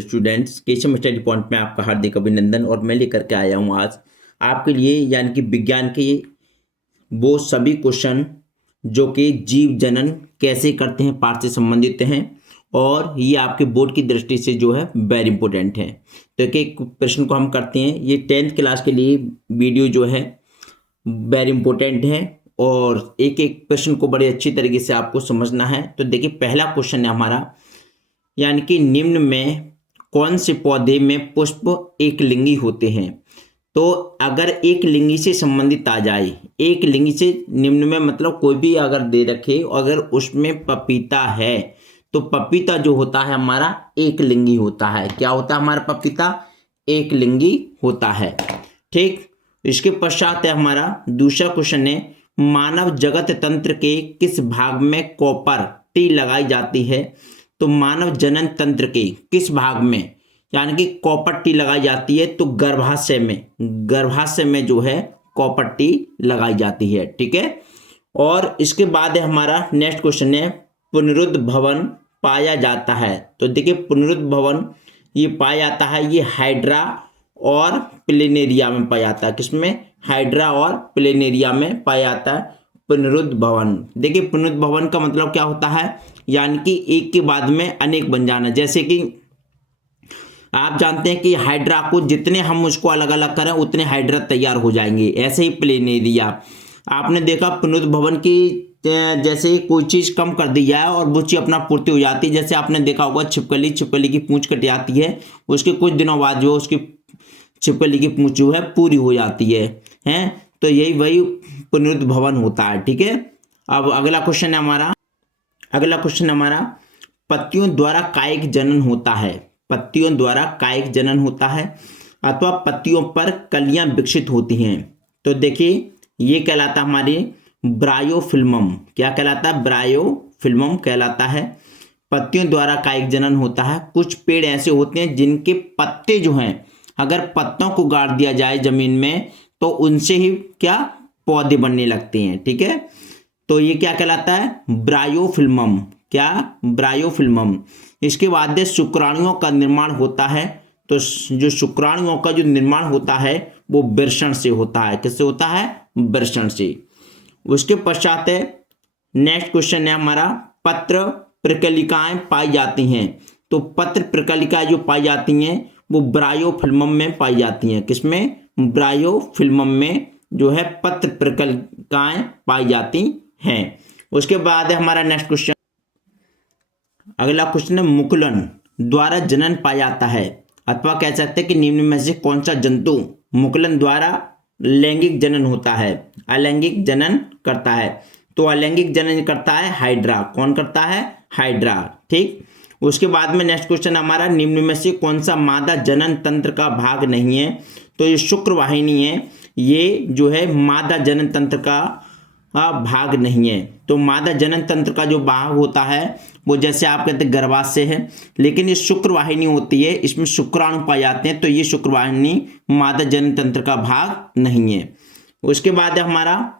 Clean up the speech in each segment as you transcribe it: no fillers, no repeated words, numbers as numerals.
Students, Keshav study point में आपका हार्दिक अभिनंदन। और मैं लेकर के आया हूँ आज आपके लिए यानी कि विज्ञान के वो सभी क्वेश्चन जो कि जीव जनन कैसे करते हैं पाठ से संबंधित हैं, और ये आपके बोर्ड की दृष्टि से जो है वेरी इंपॉर्टेंट है। तो एक एक प्रश्न को हम करते हैं। ये 10th क्लास के लिए वीडियो जो है वेरी इंपॉर्टेंट है और एक एक प्रश्न को बड़े अच्छी तरीके से आपको समझना है। तो देखिए, पहला क्वेश्चन है हमारा, यानी कि निम्न में कौन से पौधे में पुष्प एक लिंगी होते हैं। तो अगर एक लिंगी से संबंधित आ जाए, एक लिंगी से निम्न में मतलब कोई भी अगर दे रखे, अगर उसमें पपीता है तो पपीता जो होता है हमारा एक लिंगी होता है। क्या होता है हमारा पपीता? एक लिंगी होता है। ठीक, इसके पश्चात है हमारा दूसरा क्वेश्चन है, मानव जगत तंत्र के किस भाग में कॉपर टी लगाई जाती है। तो मानव जनन तंत्र के किस भाग में यानी कि कॉपर टी लगाई जाती है? तो गर्भाशय में, गर्भाशय में जो है कॉपर टी लगाई जाती है। ठीक है, और इसके बाद है हमारा नेक्स्ट क्वेश्चन है, पुनरुद्ध भवन पाया जाता है। तो देखिए, पुनरुद्ध भवन ये पाया जाता है, ये हाइड्रा और प्लेनेरिया में पाया जाता है। किसमें? हाइड्रा और प्लेनेरिया में पाया जाता है पुनरुद्ध भवन। देखिए, पुनरुद्ध भवन का मतलब क्या होता है? यानी कि एक के बाद में अनेक बन जाना। जैसे कि आप जानते हैं कि हाइड्रा को जितने हम उसको अलग अलग करें उतने हाइड्रा तैयार हो जाएंगे। ऐसे ही प्लेनेरिया, आपने देखा पुनरुद्ध भवन की जैसे कोई चीज कम कर दी जाए और वो चीज अपना पूर्ति हो जाती है। जैसे आपने देखा होगा छिपकली, छिपकली की पूंछ कट जाती है, उसके कुछ दिनों बाद जो उसकी छिपकली की पूंछ जो है पूरी हो जाती है। तो यही वही पुनरुद्ध भवन होता है। ठीक है, अब अगला क्वेश्चन है हमारा, अगला क्वेश्चन हमारा, पत्तियों द्वारा कायिक जनन होता है। पत्तियों द्वारा कायिक जनन होता है अथवा पत्तियों पर कलियां विकसित होती हैं। तो देखिए, ये कहलाता हमारी ब्रायोफिल्मम। क्या कहलाता है? ब्रायोफिल्मम कहलाता है। पत्तियों द्वारा कायिक जनन होता है। कुछ पेड़ ऐसे होते हैं जिनके पत्ते जो हैं, अगर पत्तों को गाड़ दिया जाए जमीन में तो उनसे ही क्या पौधे बनने लगते हैं। ठीक है, तो ये क्या कहलाता है? ब्रायोफिल्मम। क्या? ब्रायोफिल्मम। इसके बाद शुक्राणुओं का निर्माण होता है। तो जो शुक्राणुओं का जो निर्माण होता है वो वृषण से होता है। किससे होता है? वृषण से। उसके पश्चात है नेक्स्ट क्वेश्चन है हमारा, पत्र प्रकलिकाएं पाई जाती हैं। तो पत्र प्रकलिकाएं जो पाई जाती हैं वो ब्रायोफिल्मम में पाई जाती हैं। किसमें? ब्रायोफिल्मम में जो है पत्र प्रकलिकाएं पाई जाती हैं। उसके बाद है हमारा नेक्स्ट क्वेश्चन, अगला क्वेश्चन है, मुकुलन द्वारा जनन पाया जाता है अथवा कह सकते हैं कि निम्न में से कौन सा जंतु मुकुलन द्वारा लैंगिक जनन होता है, अलैंगिक जनन करता है। तो अलैंगिक जनन करता है हाइड्रा। कौन करता है? हाइड्रा। ठीक, उसके बाद में नेक्स्ट क्वेश्चन हमारा, निम्न में से कौन सा मादा जनन तंत्र का भाग नहीं है। तो ये शुक्र वाहिनी है, ये जो है मादा जनन तंत्र का भाग नहीं है। तो मादा जनन तंत्र का जो भाग होता है वो जैसे आप कहते हैं गर्भाशय है, लेकिन ये शुक्र वाहिनी होती है, इसमें शुक्राणु पाए जाते हैं। तो ये शुक्र वाहिनी मादा जनन तंत्र का भाग नहीं है। उसके बाद हमारा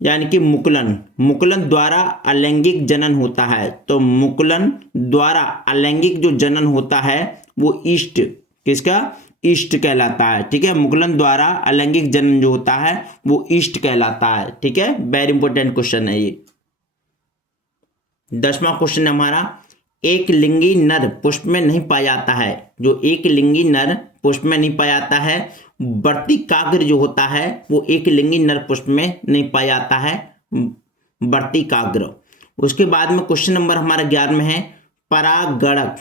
यानी कि मुकुलन, मुकुलन द्वारा अलैंगिक जनन होता है। तो मुकुलन द्वारा अलैंगिक जो जनन होता है वो ईस्ट, किसका? ईस्ट कहलाता है। ठीक है, मुकुलन द्वारा अलैंगिक जनन जो होता है वो ईस्ट कहलाता है। ठीक है, वेरी इंपॉर्टेंट क्वेश्चन है ये। 10वां क्वेश्चन हमारा, एक लिंगी नर पुष्प में नहीं पाया जाता है। जो एक लिंगी नर पुष्प में नहीं पाया जाता है, वर्तिकाग्र जो होता है वो एक लिंगी नर पुष्प में नहीं पाया जाता है, वर्तिकाग्र। उसके बाद में क्वेश्चन नंबर हमारा 11 में है, परागणक,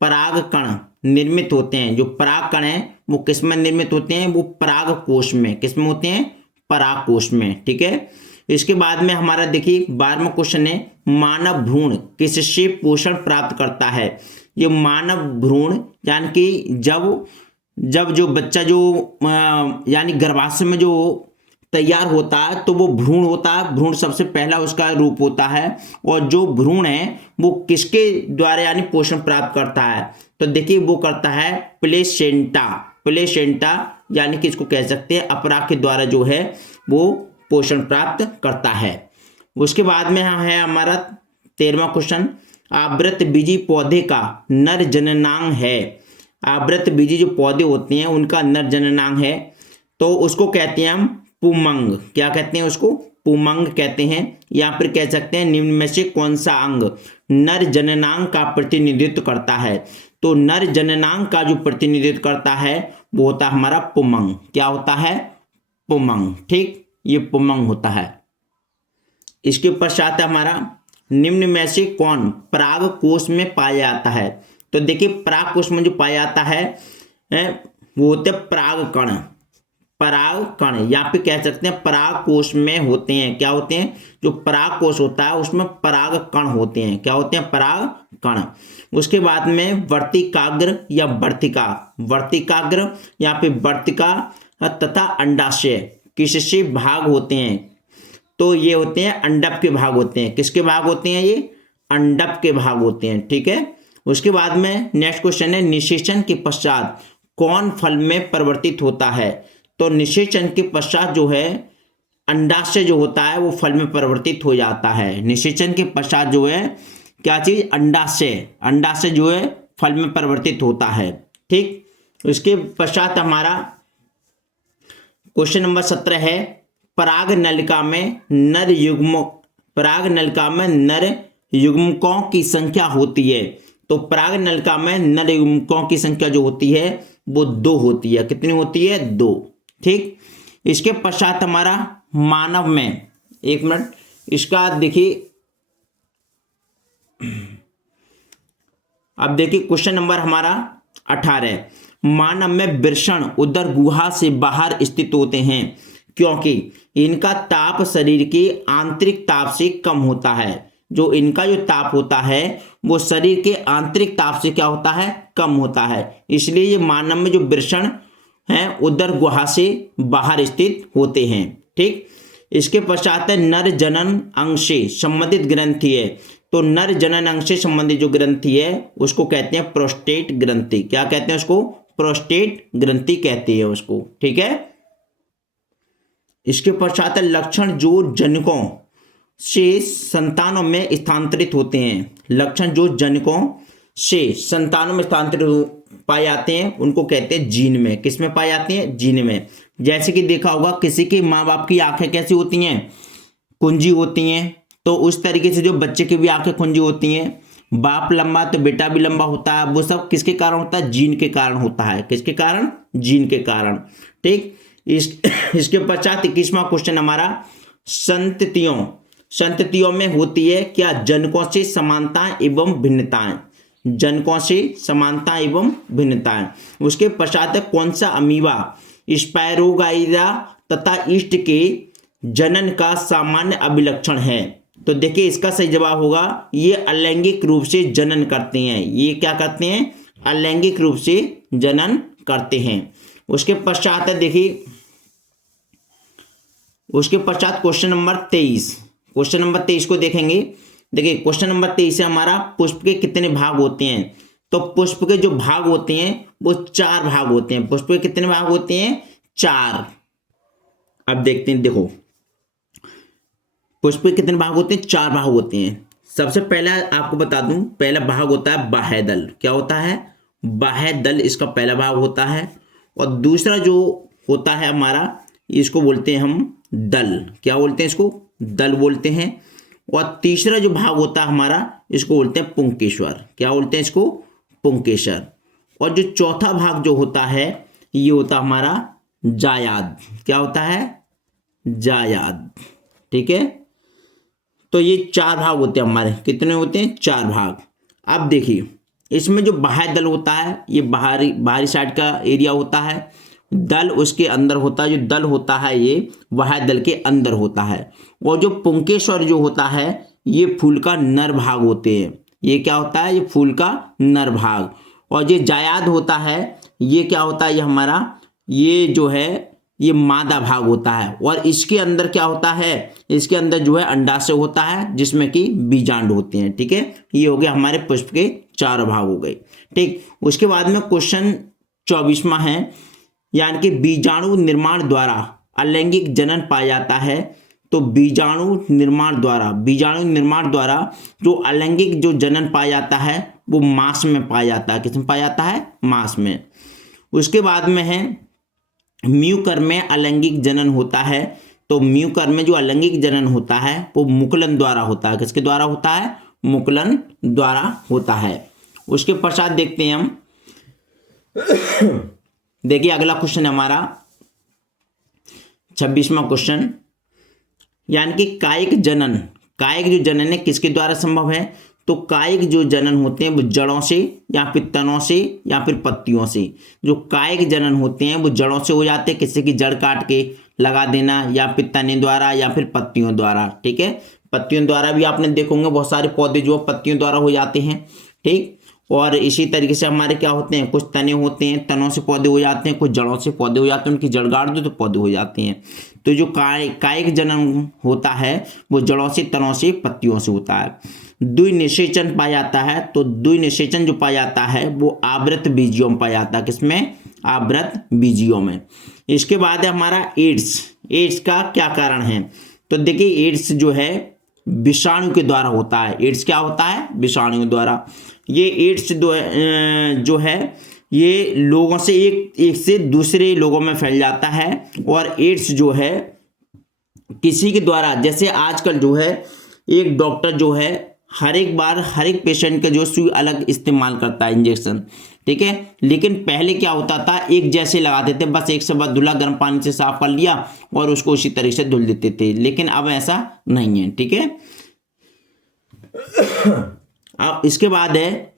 परागकण निर्मित होते हैं। जो परागकण है वो किस में निर्मित होते हैं? वो परागकोश में। किस में होते हैं? परागकोश में। ठीक है, इसके बाद में हमारा देखिए 12वां क्वेश्चन है, मानव भ्रूण किससे पोषण प्राप्त करता है। ये मानव भ्रूण यानी कि जब जो बच्चा जो यानी गर्भाशय में जो तैयार होता है तो वो भ्रूण होता है। भ्रूण सबसे पहला उसका रूप होता है, और जो भ्रूण है वो किसके द्वारा यानी पोषण प्राप्त करता है। तो देखिए, वो करता है प्लेसेंटा। प्लेसेंटा यानी कि इसको कह सकते हैं अपराग के द्वारा जो है वो पोषण प्राप्त करता है। उसके बाद में है हमारा 13वां क्वेश्चन, आवृत बीजी पौधे का नर जननांग है। आवृतबीजी जो पौधे होते हैं उनका नर जननांग है, तो उसको कहते हैं हम पुमंग। क्या कहते हैं उसको? पुमंग कहते हैं। या फिर कह सकते हैं निम्न में से कौन सा अंग नर जननांग का प्रतिनिधित्व करता है? तो नर जननांग का जो प्रतिनिधित्व करता है वो होता है हमारा पुमंग। क्या होता है? पुमंग। ठीक, ये पुमंग होता है। इसके पश्चात हमारा निम्न में से कौन पराग कोश में पाया जाता है? तो देखिए पराग कोश में जो पाया जाता है वो होते हैं पराग कण। पराग कण या फिर कह सकते हैं पराग कोश में होते हैं। क्या होते हैं? जो पराग कोश होता है उसमें पराग कण होते हैं। क्या होते हैं? पराग कण। उसके बाद में वर्तिकाग्र या वर्तिका, वर्तिकाग्र या फिर वर्तिका तथा अंडाशय किससे भाग होते हैं? तो ये होते हैं अंडप के भाग होते हैं। किसके भाग होते हैं? ये अंडप के भाग होते हैं। ठीक है। उसके बाद में नेक्स्ट क्वेश्चन है निषेचन के पश्चात कौन फल में परिवर्तित होता है? तो निषेचन के पश्चात जो है अंडाशय जो होता है वो फल में परिवर्तित हो जाता है। निषेचन के पश्चात जो है क्या चीज? अंडाशय। अंडाशय जो है फल में परिवर्तित होता है। ठीक। उसके पश्चात हमारा क्वेश्चन नंबर 17 है पराग नलिका में नर युग्म, पराग नलिका में नर युग्मकों की संख्या होती है। तो पराग नलिका में नर युग्मकों की संख्या जो होती है वो 2 होती है। कितनी होती है? 2। ठीक। इसके पश्चात हमारा मानव में, एक मिनट, इसका देखिए, अब देखिए क्वेश्चन नंबर हमारा 18 मानव में वृषण उदर गुहा से बाहर स्थित होते हैं क्योंकि इनका ताप शरीर के आंतरिक ताप से कम होता है। जो इनका जो ताप होता है वो शरीर के आंतरिक ताप से क्या होता है? कम होता है। इसलिए ये मानव में जो वृषण है उदर गुहा से बाहर स्थित होते हैं। ठीक। इसके पश्चात नर जनन अंग से संबंधित ग्रंथि है। तो नर जनन अंग से संबंधित जो ग्रंथि है उसको कहते हैं प्रोस्टेट ग्रंथि। क्या कहते हैं उसको? प्रोस्टेट ग्रंथि कहते हैं उसको। ठीक है। इसके पश्चात लक्षण जो जनकों से संतानों में स्थानांतरित होते हैं। लक्षण जो जनकों से संतानों में स्थानांतरित पाए जाते हैं उनको कहते हैं जीन में। किस में पाए जाते हैं? जीन में। जैसे कि देखा होगा किसी के माँ बाप की आंखें कैसी होती हैं? कुंजी होती हैं। तो उस तरीके से जो बच्चे की भी आंखें कुंजी होती हैं। बाप लंबा तो बेटा भी लंबा होता है। वो सब किसके कारण होता है? जीन के कारण होता है। किसके कारण? जीन के कारण। ठीक। इसके पश्चात 21वां क्वेश्चन हमारा संततियों, संततियों में होती है क्या जनकों से समानताएं एवं भिन्नताएं? जनकों से समानता एवं भिन्नताएं। उसके पश्चात कौन सा अमीबा स्पायरोगाइरा तथा ईस्ट के जनन का सामान्य अभिलक्षण है? तो देखिए इसका सही जवाब होगा ये अलैंगिक रूप से जनन करते हैं। ये क्या करते हैं? अलैंगिक रूप से जनन करते हैं। उसके पश्चात देखिए, उसके पश्चात क्वेश्चन नंबर 23, क्वेश्चन नंबर 23 को देखेंगे। देखिए क्वेश्चन नंबर 23 से हमारा पुष्प के कितने भाग होते हैं? तो पुष्प के जो भाग होते हैं वो 4 भाग होते हैं। पुष्प के कितने भाग होते हैं? 4। अब देखते हैं, देखो पुष्प के कितने भाग होते हैं? 4 भाग होते हैं। सबसे पहला आपको बता दूं, पहला भाग होता है बाह्य दल। क्या होता है? बाह्य दल इसका पहला भाग होता है। और दूसरा जो होता है हमारा, इसको बोलते हैं हम दल। क्या बोलते हैं इसको? दल बोलते हैं। और तीसरा जो भाग होता है हमारा, इसको बोलते हैं पुंकेश्वर। क्या बोलते हैं इसको? पुंकेश्वर। और जो चौथा भाग जो होता है ये होता हमारा जायाद। क्या होता है? जायाद। ठीक है। तो ये 4 भाग होते हैं हमारे। कितने होते हैं? 4 भाग। अब देखिए इसमें जो बाह्य दल होता है ये बाहरी साइड का एरिया होता है। दल उसके अंदर होता है। जो दल होता है ये बाह्य दल के अंदर होता है। और जो पुंकेश्वर जो होता है ये फूल का नर भाग होते हैं। ये क्या होता है? ये फूल का नर भाग। और ये जायाद होता है ये क्या होता है? ये हमारा ये जो है ये मादा भाग होता है। और इसके अंदर क्या होता है? इसके अंदर जो है अंडाशय होता है जिसमें कि बीजांड होते हैं। ठीक है। ये हो गया हमारे पुष्प के 4 भाग हो गए। ठीक। उसके बाद में क्वेश्चन 24वां है, यानी कि बीजाणु निर्माण द्वारा अलैंगिक जनन पाया जाता है तो बीजाणु निर्माण द्वारा जो अलैंगिक जो जनन पाया जाता है वो मांस में पाया जाता है। किसमें पाया जाता है? मांस में। उसके बाद में है म्यूकर में अलैंगिक जनन होता है। तो म्यूकर में जो अलैंगिक जनन होता है वो मुकुलन द्वारा होता है। किसके द्वारा होता है? मुकुलन द्वारा होता है। उसके पश्चात देखते हैं हम, देखिए अगला क्वेश्चन है हमारा 26वां क्वेश्चन, यानी कि कायिक जो जनन है किसके द्वारा संभव है? तो कायिक जो जनन होते हैं वो जड़ों से या फिर तनों से या फिर पत्तियों से। जो कायिक जनन होते हैं वो जड़ों से हो जाते हैं, किसी की जड़ काट के लगा देना, या फिर तने द्वारा या फिर पत्तियों द्वारा। ठीक है, पत्तियों द्वारा भी आपने देखोगे बहुत सारे पौधे जो पत्तियों द्वारा हो जाते हैं। ठीक, और इसी तरीके से हमारे क्या होते हैं, कुछ तने होते हैं, तनों से पौधे हो जाते हैं, कुछ जड़ों से पौधे हो जाते हैं, उनकी जड़ गाड़ दो तो पौधे हो जाते हैं। तो जो कायिक जनन होता है वो जड़ों से, तनों से, पत्तियों से होता है। द्विनिषेचन पाया जाता है। तो द्विनिषेचन जो पाया जाता है वो आवृत बीजियों में पाया जाता है। किसमें? आवृत बीजियों में। इसके बाद है हमारा एड्स का क्या कारण है? तो देखिए एड्स जो है विषाणु के द्वारा होता है। एड्स क्या होता है? विषाणु द्वारा। ये एड्स जो है ये लोगों से एक से दूसरे लोगों में फैल जाता है। और एड्स जो है किसी के द्वारा, जैसे आजकल जो है एक डॉक्टर जो है हर एक पेशेंट का जो सुई अलग इस्तेमाल करता है, इंजेक्शन। ठीक है, लेकिन पहले क्या होता था, एक जैसे लगाते थे, बस एक से बाद धुला, गर्म पानी से साफ कर लिया और उसको उसी तरीके से धुल देते थे। लेकिन अब ऐसा नहीं है। ठीक है, अब इसके बाद है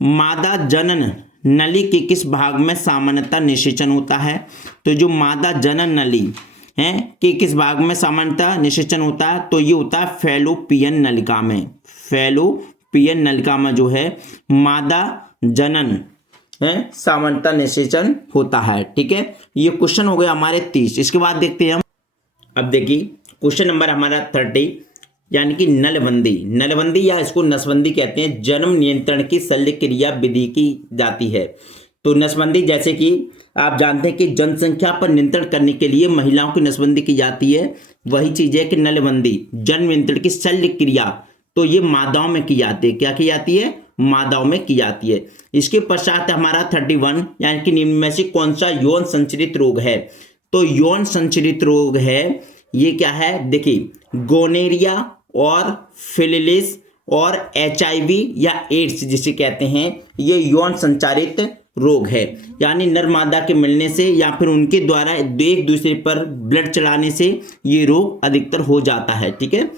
मादा जनन नली के किस भाग में सामान्यतः निषेचन होता है? तो जो मादा जनन नली है कि किस भाग में सामान्यतः निषेचन होता है? तो ये होता है फैलोपियन नलिका में। फैलोपियन नलिका में जो है मादा जनन है सामान्यतः निषेचन होता है। ठीक है, ये क्वेश्चन हो गया हमारे 30। इसके बाद देखते हैं हम, अब देखिए क्वेश्चन नंबर हमारा 30, यानी कि नलबंदी या इसको नसबंदी कहते हैं। जन्म नियंत्रण की शल्य क्रिया विधि की जाती है। तो नसबंदी, जैसे कि आप जानते हैं कि जनसंख्या पर नियंत्रण करने के लिए महिलाओं की नसबंदी की जाती है, वही चीज है कि नलबंदी जन्म नियंत्रण की शल्य क्रिया, तो ये मादाओं में की जाती है। क्या की जाती है? मादाओं में की जाती है। इसके पश्चात हमारा 31, यानी कि निम्न में से कौन सा यौन संचरित रोग है? तो यौन संचरित रोग है ये क्या है? देखिए गोनेरिया और फिलिस और HIV या एड्स जिसे कहते हैं, ये यौन संचारित रोग है। यानी नर मादा के मिलने से या फिर उनके द्वारा एक दूसरे पर ब्लड चढ़ाने से ये रोग अधिकतर हो जाता है। ठीक है,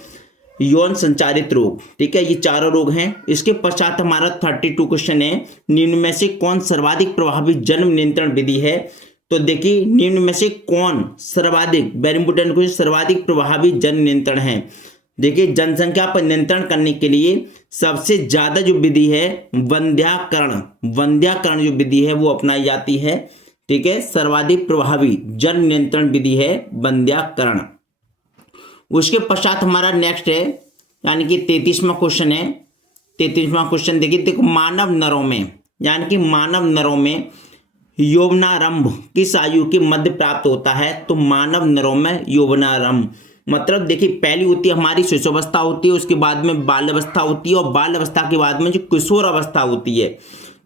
यौन संचारित रोग। ठीक है, ये चारों रोग हैं। इसके पश्चात हमारा 32 क्वेश्चन है, निम्न में से कौन सर्वाधिक प्रभावी जन्म नियंत्रण विधि है? तो देखिए निम्न में से कौन सर्वाधिक, वेरी इंपोर्टेंट क्वेश्चन, सर्वाधिक प्रभावी जन्म नियंत्रण है? देखिए जनसंख्या पर नियंत्रण करने के लिए सबसे ज्यादा जो विधि है वंध्याकरण जो विधि है वो अपनाई जाती है। ठीक है, सर्वाधिक प्रभावी जन्म नियंत्रण विधि है वंध्याकरण। उसके पश्चात हमारा नेक्स्ट है, यानी कि 33वां क्वेश्चन है। 33वां क्वेश्चन देखो मानव नरों में, यानी कि मानव नरों में यौवनारंभ किस आयु के मध्य प्राप्त होता है? तो मानव नरों में यौवनारंभ मतलब देखिए पहली होती है हमारी शिशुअवस्था होती है, उसके बाद में बाल अवस्था होती है, और बाल अवस्था के बाद में जो किशोर अवस्था होती है।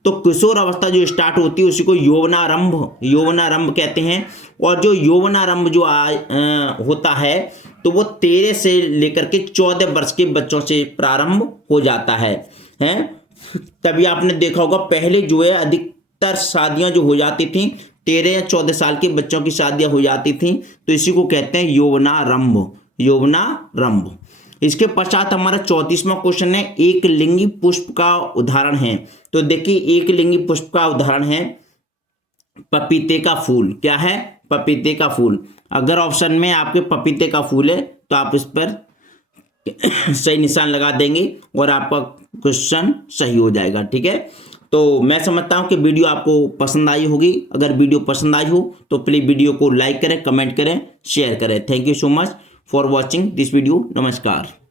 तो किशोर अवस्था जो स्टार्ट होती है उसी को यौवनारंभ कहते हैं। और जो यौवनारंभ जो होता है तो वो 13 से लेकर के 14 वर्ष के बच्चों से प्रारंभ हो जाता है। तभी आपने देखा होगा पहले जो है अधिकतर शादियां जो हो जाती थी 13 या 14 साल के बच्चों की शादियां हो जाती थी, तो इसी को कहते हैं यौवनारंभ। इसके पश्चात हमारा 34वां क्वेश्चन है, एक लिंगी पुष्प का उदाहरण है। तो देखिए एक लिंगी पुष्प का उदाहरण है पपीते का फूल। क्या है? पपीते का फूल। अगर ऑप्शन में आपके पपीते का फूल है तो आप इस पर सही निशान लगा देंगे और आपका क्वेश्चन सही हो जाएगा। ठीक है, तो मैं समझता हूं कि वीडियो आपको पसंद आई होगी। अगर वीडियो पसंद आई हो तो प्लीज वीडियो को लाइक करें, कमेंट करें, शेयर करें। Thank you so much for watching this video. नमस्कार।